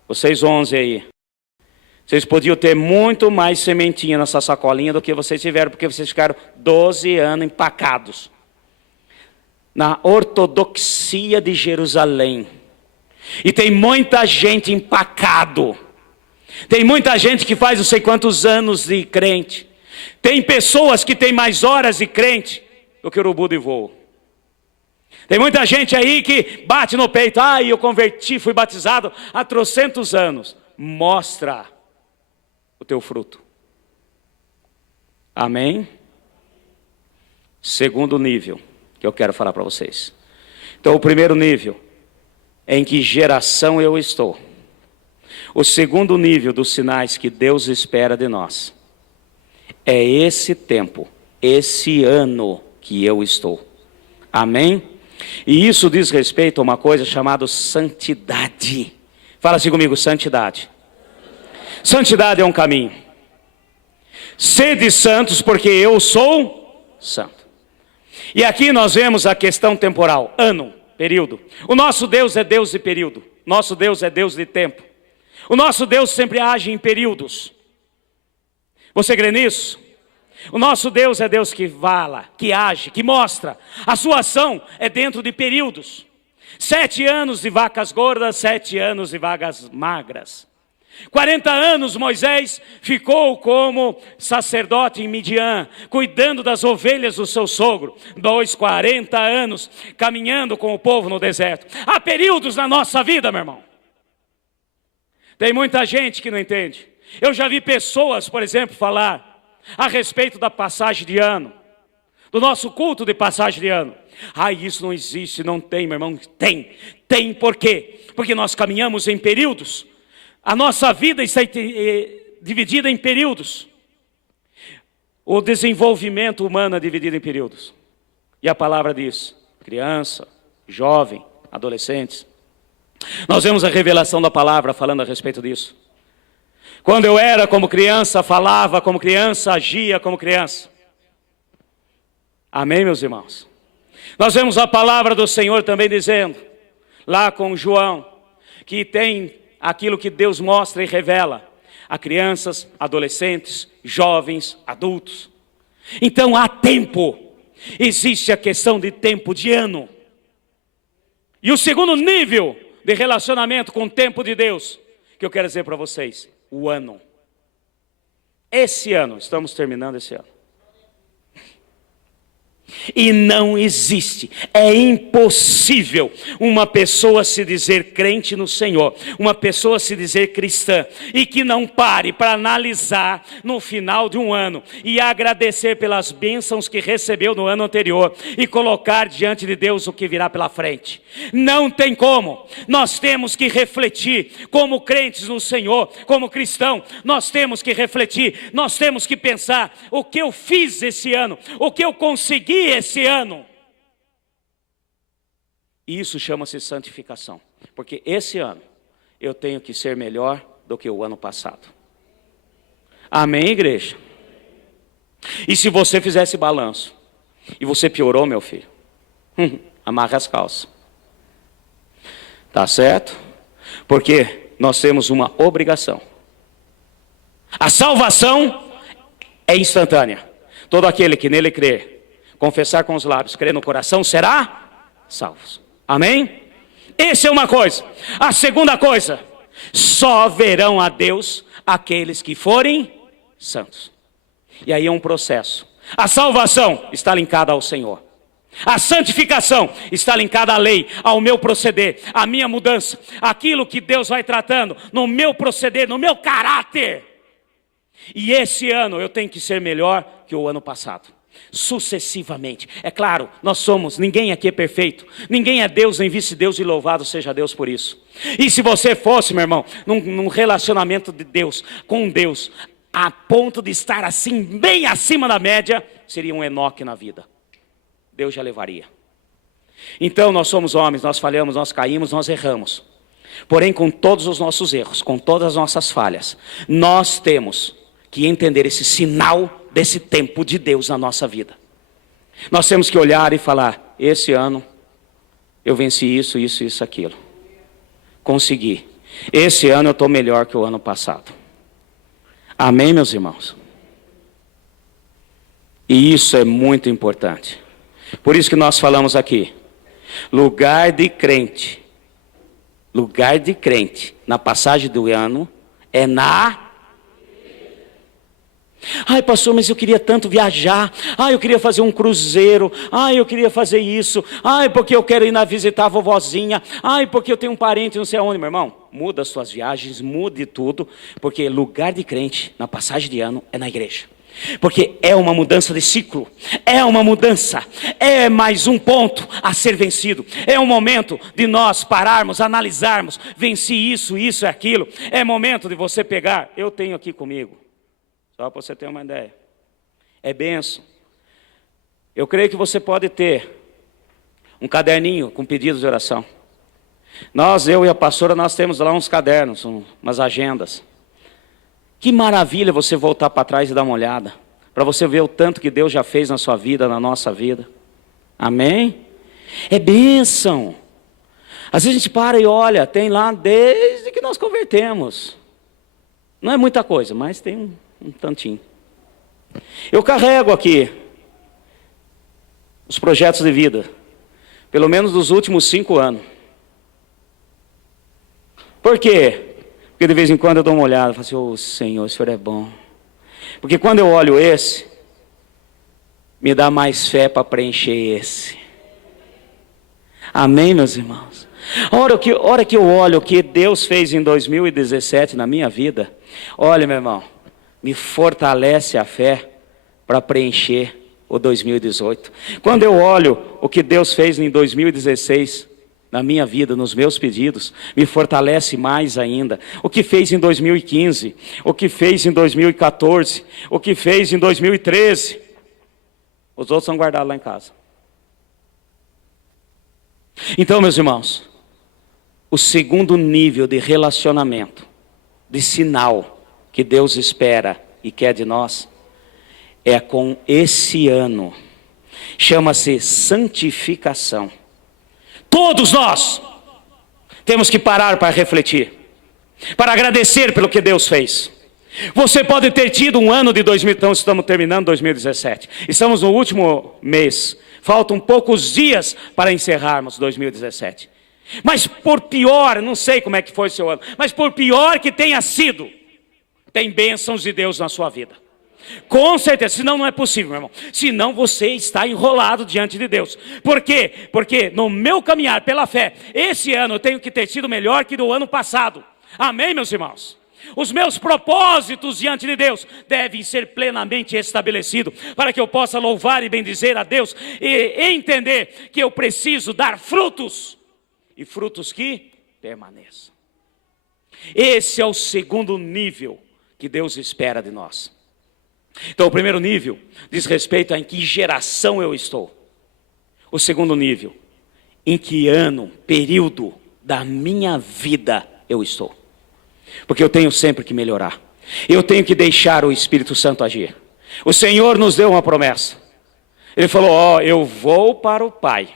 vocês 11 aí, vocês podiam ter muito mais sementinha nessa sacolinha do que vocês tiveram, porque vocês ficaram 12 anos empacados na ortodoxia de Jerusalém. E tem muita gente empacado. Tem muita gente que faz não sei quantos anos de crente. Tem pessoas que têm mais horas de crente do que urubu de voo. Tem muita gente aí que bate no peito. Eu converti, fui batizado há trocentos anos. Mostra o teu fruto. Amém? Segundo nível que eu quero falar para vocês. Então, o primeiro nível, em que geração eu estou. O segundo nível dos sinais que Deus espera de nós é esse tempo, esse ano que eu estou. Amém? E isso diz respeito a uma coisa chamada santidade. Fala assim comigo, santidade. Santidade é um caminho. Sede santos, porque eu sou santo. E aqui nós vemos a questão temporal, ano, período. O nosso Deus é Deus de período. Nosso Deus é Deus de tempo. O nosso Deus sempre age em períodos. Você crê nisso? O nosso Deus é Deus que fala, que age, que mostra. A sua ação é dentro de períodos. 7 anos de vacas gordas, 7 anos de vacas magras. 40 anos Moisés ficou como sacerdote em Midian, cuidando das ovelhas do seu sogro. 40 anos caminhando com o povo no deserto. Há períodos na nossa vida, meu irmão. Tem muita gente que não entende. Eu já vi pessoas, por exemplo, falar a respeito da passagem de ano, do nosso culto de passagem de ano. Isso não existe, não tem, meu irmão. Tem por quê? Porque nós caminhamos em períodos. A nossa vida está dividida em períodos. O desenvolvimento humano é dividido em períodos. E a palavra diz, criança, jovem, adolescentes. Nós vemos a revelação da palavra falando a respeito disso. Quando eu era como criança, falava como criança, agia como criança. Amém, meus irmãos? Nós vemos a palavra do Senhor também dizendo, lá com João, que tem aquilo que Deus mostra e revela a crianças, adolescentes, jovens, adultos. Então há tempo, existe a questão de tempo, de ano. E o segundo nível de relacionamento com o tempo de Deus, que eu quero dizer para vocês, o ano. Esse ano, estamos terminando esse ano. E não existe, é impossível uma pessoa se dizer crente no Senhor, uma pessoa se dizer cristã, e que não pare para analisar no final de um ano, e agradecer pelas bênçãos que recebeu no ano anterior, e colocar diante de Deus o que virá pela frente. Não tem como. Nós temos que refletir, como crentes no Senhor, como cristão, nós temos que refletir, nós temos que pensar, o que eu fiz esse ano, o que eu consegui esse ano. Isso chama-se santificação, porque esse ano eu tenho que ser melhor do que o ano passado. Amém, igreja? E se você fizer esse balanço, e você piorou, meu filho, amarre as calças. Tá certo? Porque nós temos uma obrigação. A salvação é instantânea. Todo aquele que nele crer, confessar com os lábios, crer no coração, será salvo. Amém? Essa é uma coisa. A segunda coisa, só verão a Deus aqueles que forem santos. E aí é um processo. A salvação está linkada ao Senhor. A santificação está linkada à lei, ao meu proceder, à minha mudança, aquilo que Deus vai tratando no meu proceder, no meu caráter. E esse ano eu tenho que ser melhor que o ano passado, sucessivamente. É claro, ninguém aqui é perfeito, ninguém é Deus nem vice-Deus, e louvado seja Deus por isso. E se você fosse, meu irmão, num relacionamento de Deus, com Deus, a ponto de estar assim, bem acima da média, seria um Enoque na vida. Deus já levaria. Então nós somos homens, nós falhamos, nós caímos, nós erramos. Porém, com todos os nossos erros, com todas as nossas falhas, nós temos que entender esse sinal desse tempo de Deus na nossa vida. Nós temos que olhar e falar: esse ano eu venci isso, aquilo. Consegui. Esse ano eu estou melhor que o ano passado. Amém, meus irmãos? E isso é muito importante. Por isso que nós falamos aqui, lugar de crente na passagem do ano é na... Ai, pastor, mas eu queria tanto viajar. Ai, eu queria fazer um cruzeiro. Ai, eu queria fazer isso. Ai, porque eu quero ir visitar a vovozinha. Ai, porque eu tenho um parente não sei aonde. Meu irmão, muda as suas viagens, mude tudo, porque lugar de crente na passagem de ano é na igreja. Porque é uma mudança de ciclo, é uma mudança, é mais um ponto a ser vencido. É um momento de nós pararmos, analisarmos, venci isso e aquilo. É momento de você pegar, eu tenho aqui comigo, só para você ter uma ideia, é bênção. Eu creio que você pode ter um caderninho com pedidos de oração. Eu e a pastora, nós temos lá uns cadernos, umas agendas. Que maravilha você voltar para trás e dar uma olhada, para você ver o tanto que Deus já fez na sua vida, na nossa vida. Amém? É bênção. Às vezes a gente para e olha, tem lá desde que nós convertemos. Não é muita coisa, mas tem um tantinho. Eu carrego aqui os projetos de vida, pelo menos dos últimos 5 anos. Por quê? Porque de vez em quando eu dou uma olhada e falo assim: ô Senhor, o Senhor é bom. Porque quando eu olho esse, me dá mais fé para preencher esse. Amém, meus irmãos? A hora que eu olho o que Deus fez em 2017 na minha vida, olha, meu irmão, me fortalece a fé para preencher o 2018. Quando eu olho o que Deus fez em 2016 na minha vida, nos meus pedidos, me fortalece mais ainda. O que fez em 2015, o que fez em 2014, o que fez em 2013. Os outros são guardados lá em casa. Então, meus irmãos, o segundo nível de relacionamento, de sinal que Deus espera e quer de nós, é com esse ano. Chama-se santificação. Todos nós temos que parar para refletir, para agradecer pelo que Deus fez. Você pode ter tido um ano de 2000, então estamos terminando 2017. Estamos no último mês. Faltam poucos dias para encerrarmos 2017. Mas por pior, não sei como é que foi o seu ano, mas por pior que tenha sido, tem bênçãos de Deus na sua vida. Com certeza, senão não é possível, meu irmão. Senão você está enrolado diante de Deus. Por quê? Porque no meu caminhar pela fé, esse ano eu tenho que ter sido melhor que do ano passado. Amém, meus irmãos? Os meus propósitos diante de Deus devem ser plenamente estabelecidos, para que eu possa louvar e bendizer a Deus e entender que eu preciso dar frutos, e frutos que permaneçam. Esse é o segundo nível que Deus espera de nós. Então o primeiro nível diz respeito a em que geração eu estou. O segundo nível, em que ano, período da minha vida eu estou. Porque eu tenho sempre que melhorar. Eu tenho que deixar o Espírito Santo agir. O Senhor nos deu uma promessa. Ele falou, ó, eu vou para o Pai,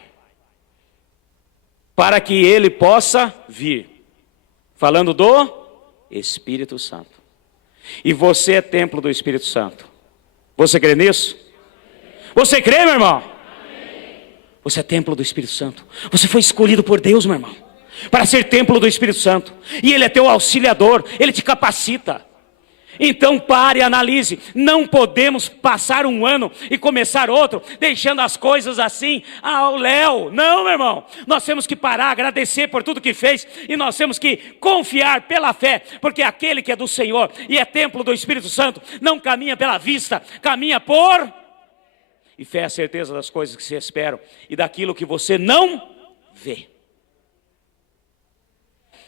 para que Ele possa vir. Falando do Espírito Santo. E você é templo do Espírito Santo. Você crê nisso? Você crê, meu irmão? Você é templo do Espírito Santo. Você foi escolhido por Deus, meu irmão, para ser templo do Espírito Santo. E Ele é teu auxiliador, Ele te capacita. Então pare e analise. Não podemos passar um ano e começar outro, deixando as coisas assim ao léu. Não, meu irmão. Nós temos que parar, agradecer por tudo que fez. E nós temos que confiar pela fé. Porque aquele que é do Senhor e é templo do Espírito Santo, não caminha pela vista, caminha por... E fé é a certeza das coisas que se esperam e daquilo que você não vê.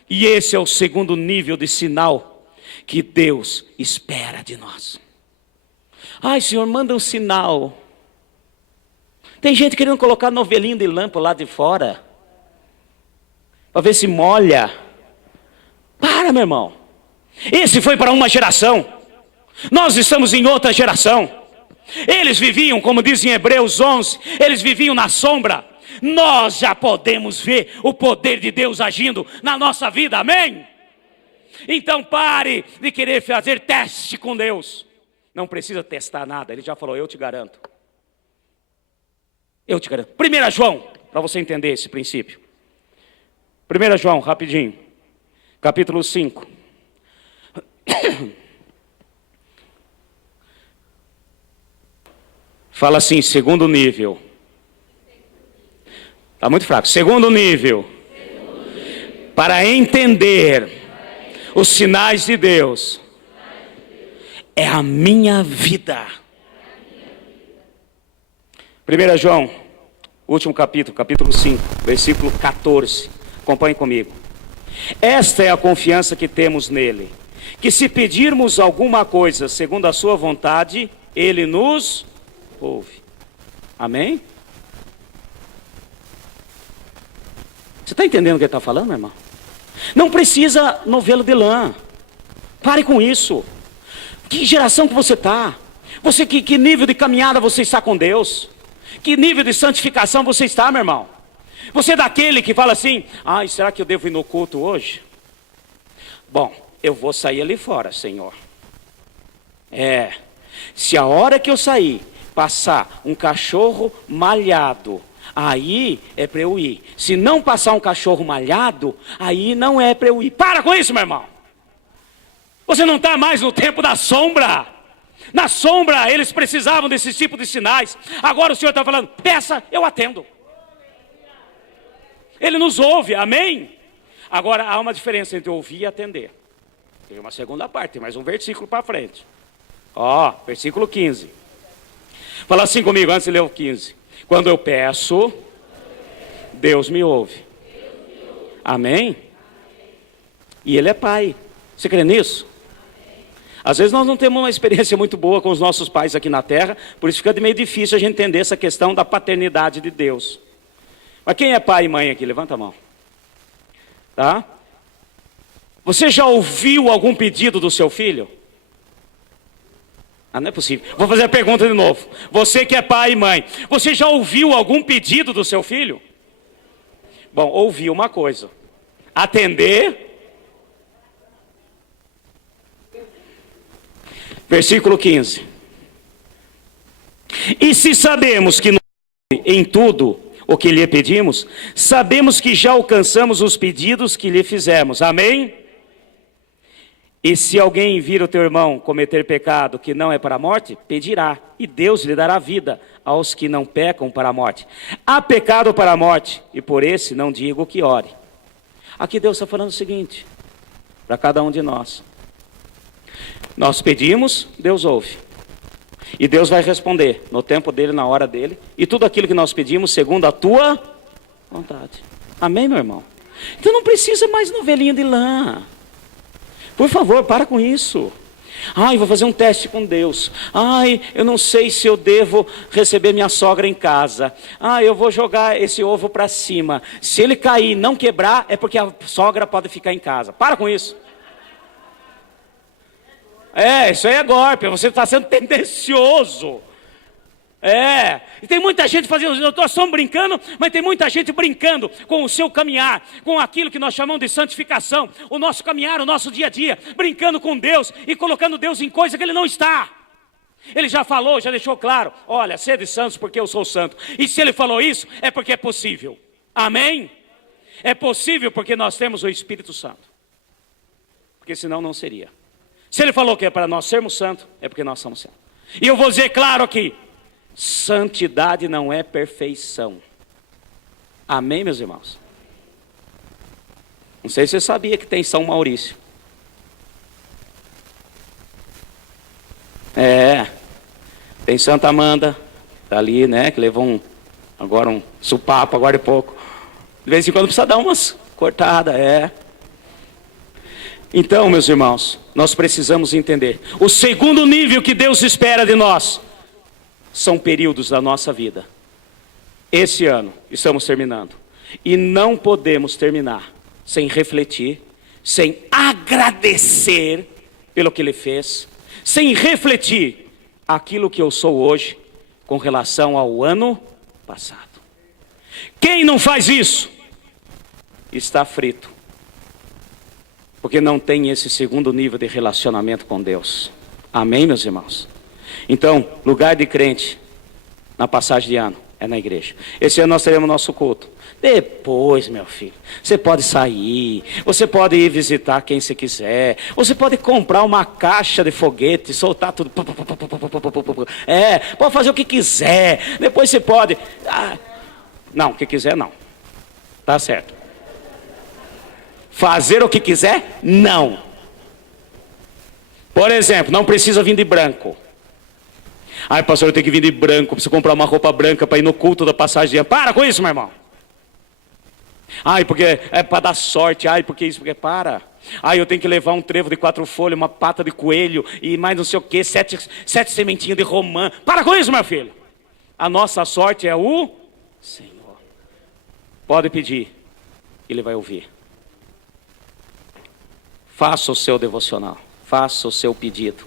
E esse é o segundo nível de sinal que Deus espera de nós. Ai, Senhor, manda um sinal. Tem gente querendo colocar novelinho de lã lá de fora, para ver se molha. Para, meu irmão. Esse foi para uma geração. Nós estamos em outra geração. Eles viviam, como diz em Hebreus 11, eles viviam na sombra. Nós já podemos ver o poder de Deus agindo na nossa vida, amém? Então pare de querer fazer teste com Deus. Não precisa testar nada, Ele já falou, eu te garanto. Eu te garanto. 1 João, para você entender esse princípio. 1 João, rapidinho. Capítulo 5. Fala assim, segundo nível. Está muito fraco. Segundo nível. Para entender os sinais de Deus, é a minha vida. 1 João, último capítulo, capítulo 5, versículo 14. Acompanhe comigo. Esta é a confiança que temos nele, que se pedirmos alguma coisa segundo a sua vontade, Ele nos ouve. Amém? Você está entendendo o que ele está falando, meu irmão? Não precisa novelo de lã. Pare com isso. Que geração que você está? Você, que nível de caminhada você está com Deus? Que nível de santificação você está, meu irmão? Você é daquele que fala assim, ai, será que eu devo ir no culto hoje? Bom, eu vou sair ali fora, Senhor. Se a hora que eu sair, passar um cachorro malhado, aí é para eu ir. Se não passar um cachorro malhado, aí não é para eu ir. Para com isso, meu irmão. Você não está mais no tempo da sombra. Na sombra eles precisavam desse tipo de sinais. Agora o Senhor está falando, peça, eu atendo. Ele nos ouve, amém? Agora há uma diferença entre ouvir e atender. Tem uma segunda parte, tem mais um versículo para frente. Versículo 15. Fala assim comigo antes de ler o 15. Quando eu peço, Deus me ouve. Amém? E Ele é Pai. Você crê nisso? Às vezes nós não temos uma experiência muito boa com os nossos pais aqui na terra, por isso fica meio difícil a gente entender essa questão da paternidade de Deus. Mas quem é pai e mãe aqui? Levanta a mão. Tá? Você já ouviu algum pedido do seu filho? Não é possível. Vou fazer a pergunta de novo. Você que é pai e mãe, você já ouviu algum pedido do seu filho? Bom, ouvir uma coisa. Atender. Versículo 15. E se sabemos que em tudo o que lhe pedimos, sabemos que já alcançamos os pedidos que lhe fizemos. Amém? E se alguém vir o teu irmão cometer pecado que não é para a morte, pedirá, e Deus lhe dará vida aos que não pecam para a morte. Há pecado para a morte, e por esse não digo que ore. Aqui Deus está falando o seguinte, para cada um de nós. Nós pedimos, Deus ouve. E Deus vai responder, no tempo dele, na hora dele, e tudo aquilo que nós pedimos, segundo a tua vontade. Amém, meu irmão? Então não precisa mais novelinha de lã. Por favor, para com isso. Ai, vou fazer um teste com Deus. Ai, eu não sei se eu devo receber minha sogra em casa. Ai, eu vou jogar esse ovo para cima. Se ele cair e não quebrar, é porque a sogra pode ficar em casa. Para com isso. Isso aí é golpe, você está sendo tendencioso. E tem muita gente fazendo, nós estamos brincando, mas tem muita gente brincando com o seu caminhar, com aquilo que nós chamamos de santificação, o nosso caminhar, o nosso dia a dia, brincando com Deus e colocando Deus em coisa que Ele não está. Ele já falou, já deixou claro, olha, sede santos porque eu sou santo. E se Ele falou isso, é porque é possível. Amém? É possível porque nós temos o Espírito Santo. Porque senão não seria. Se Ele falou que é para nós sermos santos, é porque nós somos santos. E eu vou dizer claro aqui, santidade não é perfeição. Amém, meus irmãos? Não sei se você sabia que tem São Maurício. Tem Santa Amanda, tá ali, né, que levou um supapo agora de pouco. De vez em quando precisa dar umas cortadas, Então, meus irmãos, nós precisamos entender. O segundo nível que Deus espera de nós são períodos da nossa vida. Esse ano estamos terminando. E não podemos terminar sem refletir, sem agradecer pelo que Ele fez, sem refletir aquilo que eu sou hoje com relação ao ano passado. Quem não faz isso está frito, porque não tem esse segundo nível de relacionamento com Deus. Amém, meus irmãos? Então, lugar de crente na passagem de ano é na igreja. Esse ano nós teremos nosso culto. Depois, meu filho, você pode sair, você pode ir visitar quem você quiser, você pode comprar uma caixa de foguete, soltar tudo, pode fazer o que quiser. Depois você pode, não, o que quiser não, tá certo. Fazer o que quiser, não. Por exemplo, não precisa vir de branco. Pastor, eu tenho que vir de branco, preciso comprar uma roupa branca para ir no culto da passagem de ano. Para com isso, meu irmão. Porque é para dar sorte. Porque isso, porque para. Eu tenho que levar um trevo de 4 folhas, uma pata de coelho e mais não sei o que, 7 sementinhas de romã. Para com isso, meu filho. A nossa sorte é o Senhor. Pode pedir, Ele vai ouvir. Faça o seu devocional, faça o seu pedido.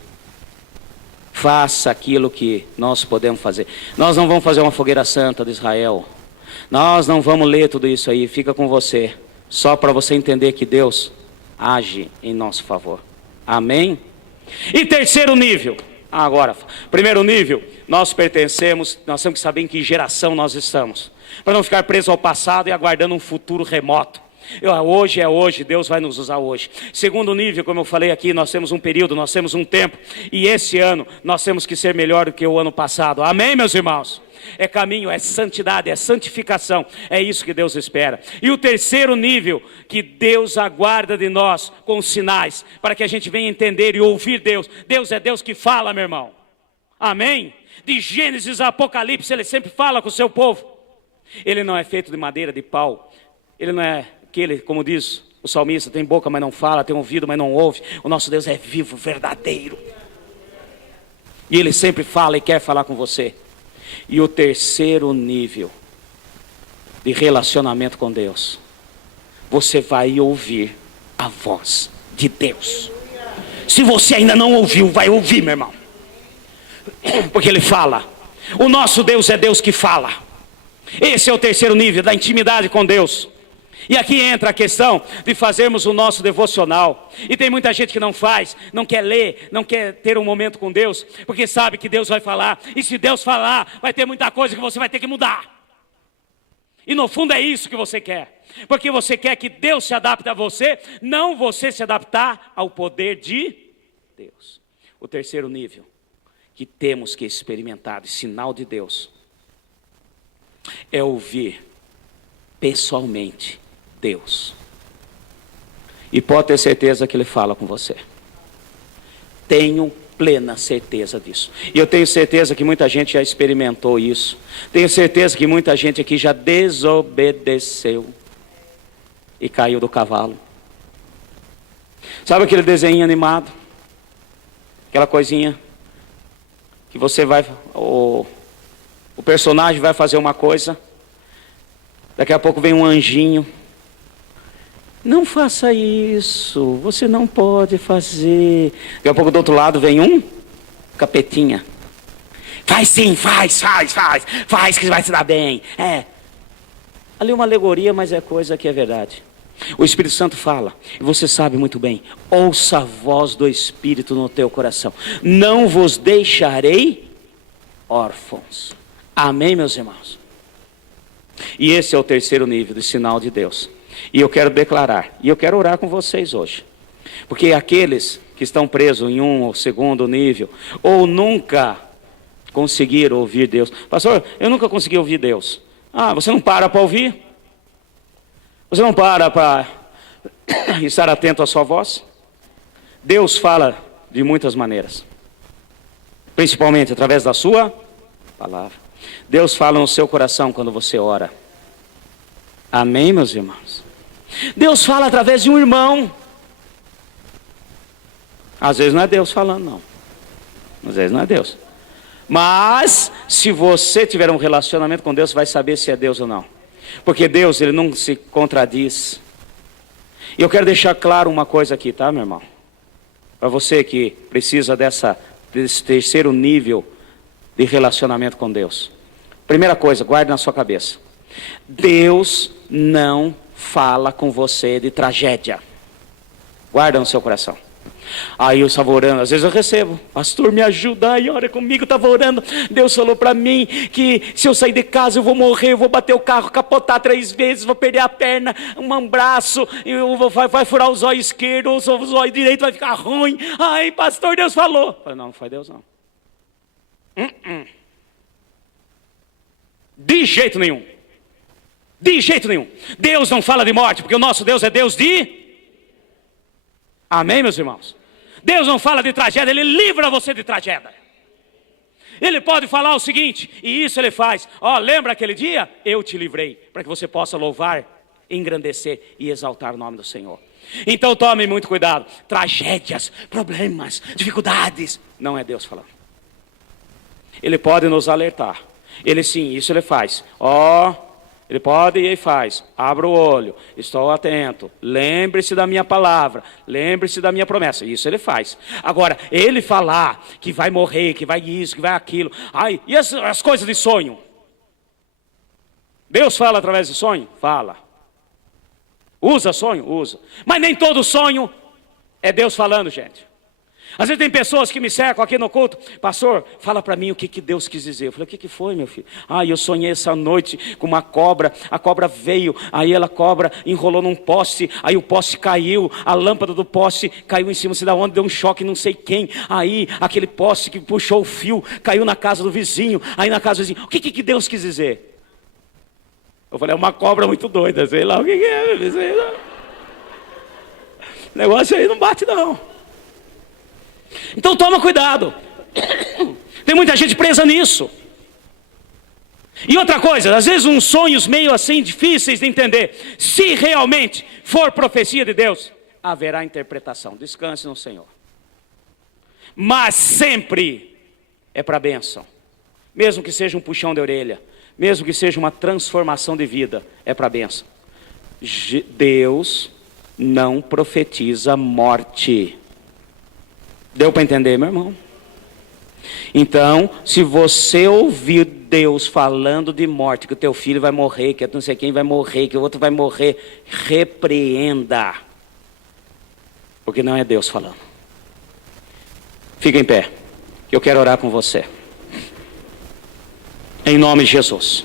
Faça aquilo que nós podemos fazer. Nós não vamos fazer uma fogueira santa de Israel. Nós não vamos ler tudo isso aí. Fica com você. Só para você entender que Deus age em nosso favor. Amém? E terceiro nível. Agora, primeiro nível. Nós temos que saber em que geração nós estamos. Para não ficar preso ao passado e aguardando um futuro remoto. Hoje é hoje, Deus vai nos usar hoje. Segundo nível, como eu falei aqui, nós temos um período, nós temos um tempo. E esse ano, nós temos que ser melhor do que o ano passado. Amém, meus irmãos? É caminho, é santidade, é santificação. É isso que Deus espera. E o terceiro nível, que Deus aguarda de nós com sinais, para que a gente venha entender e ouvir Deus. Deus é Deus que fala, meu irmão. Amém? De Gênesis a Apocalipse, Ele sempre fala com o seu povo. Ele não é feito de madeira, de pau. Ele não é aquele, como diz o salmista, tem boca, mas não fala, tem ouvido, mas não ouve. O nosso Deus é vivo, verdadeiro. E Ele sempre fala e quer falar com você. E o terceiro nível de relacionamento com Deus, você vai ouvir a voz de Deus. Se você ainda não ouviu, vai ouvir, meu irmão. Porque Ele fala. O nosso Deus é Deus que fala. Esse é o terceiro nível da intimidade com Deus. E aqui entra a questão de fazermos o nosso devocional. E tem muita gente que não faz, não quer ler, não quer ter um momento com Deus, porque sabe que Deus vai falar. E se Deus falar, vai ter muita coisa que você vai ter que mudar. E no fundo é isso que você quer. Porque você quer que Deus se adapte a você, não você se adaptar ao poder de Deus. O terceiro nível que temos que experimentar, de sinal de Deus, é ouvir pessoalmente Deus. E pode ter certeza que Ele fala com você. Tenho plena certeza disso. E eu tenho certeza que muita gente já experimentou isso. Tenho certeza que muita gente aqui já desobedeceu e caiu do cavalo. Sabe aquele desenho animado? Aquela coisinha que você vai... O personagem vai fazer uma coisa, daqui a pouco vem um anjinho Não faça isso, você não pode fazer. Daqui a pouco do outro lado vem um capetinha. Faz sim, faz que vai se dar bem. Ali é uma alegoria, mas é coisa que é verdade. O Espírito Santo fala, e você sabe muito bem, ouça a voz do Espírito no teu coração. Não vos deixarei órfãos. Amém, meus irmãos? E esse é o terceiro nível de sinal de Deus. E eu quero declarar, e eu quero orar com vocês hoje. Porque aqueles que estão presos em um ou segundo nível, ou nunca conseguiram ouvir Deus. Pastor, eu nunca consegui ouvir Deus. Você não para ouvir? Você não para estar atento à sua voz? Deus fala de muitas maneiras. Principalmente através da sua palavra. Deus fala no seu coração quando você ora. Amém, meus irmãos? Deus fala através de um irmão. Às vezes não é Deus falando, não. Às vezes não é Deus. Mas, se você tiver um relacionamento com Deus, vai saber se é Deus ou não. Porque Deus, Ele não se contradiz. E eu quero deixar claro uma coisa aqui, tá, meu irmão? Para você que precisa desse terceiro nível de relacionamento com Deus. Primeira coisa, guarde na sua cabeça. Deus não fala com você de tragédia. Guarda no seu coração. Aí eu estava orando, às vezes eu recebo, pastor me ajuda, aí ora comigo, estava orando, Deus falou para mim que se eu sair de casa eu vou morrer, eu vou bater o carro, capotar 3 vezes, vou perder a perna, um braço, vai furar os olhos esquerdos, os olhos direitos vai ficar ruim. Ai pastor, Deus falou. Eu falei, não foi Deus não. De jeito nenhum. De jeito nenhum. Deus não fala de morte, porque o nosso Deus é Deus de... Amém, meus irmãos? Deus não fala de tragédia, Ele livra você de tragédia. Ele pode falar o seguinte, e isso Ele faz. Lembra aquele dia? Eu te livrei, para que você possa louvar, engrandecer e exaltar o nome do Senhor. Então tome muito cuidado. Tragédias, problemas, dificuldades, não é Deus falando. Ele pode nos alertar. Ele sim, isso Ele faz. Ele pode e faz. Abra o olho, estou atento. Lembre-se da minha palavra. Lembre-se da minha promessa. Isso Ele faz. Agora, Ele falar que vai morrer, que vai isso, que vai aquilo. E as coisas de sonho? Deus fala através de sonho? Fala. Usa sonho? Usa. Mas nem todo sonho é Deus falando, gente. Às vezes tem pessoas que me cercam aqui no culto. Pastor, fala para mim o que Deus quis dizer. Eu falei, o que foi, meu filho? Eu sonhei essa noite com uma cobra. A cobra veio, aí a cobra enrolou num poste. Aí o poste caiu, a lâmpada do poste caiu em cima, não sei de onde, deu um choque não sei quem. Aí aquele poste que puxou o fio, caiu na casa do vizinho. Aí na casa do vizinho, o que Deus quis dizer? Eu falei, é uma cobra muito doida, sei lá o que é. Sei lá. O negócio aí não bate não. Então toma cuidado. Tem muita gente presa nisso. E outra coisa, às vezes uns sonhos meio assim difíceis de entender. Se realmente for profecia de Deus, haverá interpretação. Descanse no Senhor. Mas sempre é para bênção. Mesmo que seja um puxão de orelha, mesmo que seja uma transformação de vida, é para bênção. Deus não profetiza morte. Deu para entender, meu irmão? Então, se você ouvir Deus falando de morte, que o teu filho vai morrer, que não sei quem vai morrer, que o outro vai morrer, repreenda. Porque não é Deus falando. Fica em pé. Eu quero orar com você. Em nome de Jesus.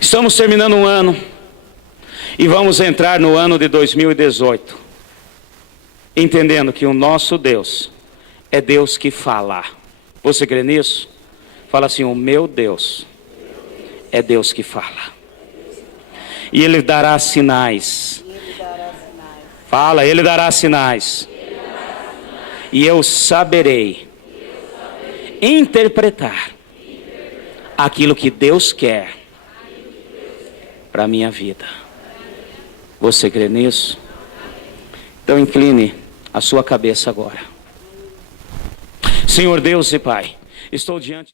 Estamos terminando um ano. E vamos entrar no ano de 2018. Entendendo que o nosso Deus é Deus que fala. Você crê nisso? Fala assim, o meu Deus é Deus que fala. E Ele dará sinais. Fala, Ele dará sinais. E eu saberei interpretar aquilo que Deus quer para a minha vida. Você crê nisso? Então incline a sua cabeça agora. Senhor Deus e Pai, estou diante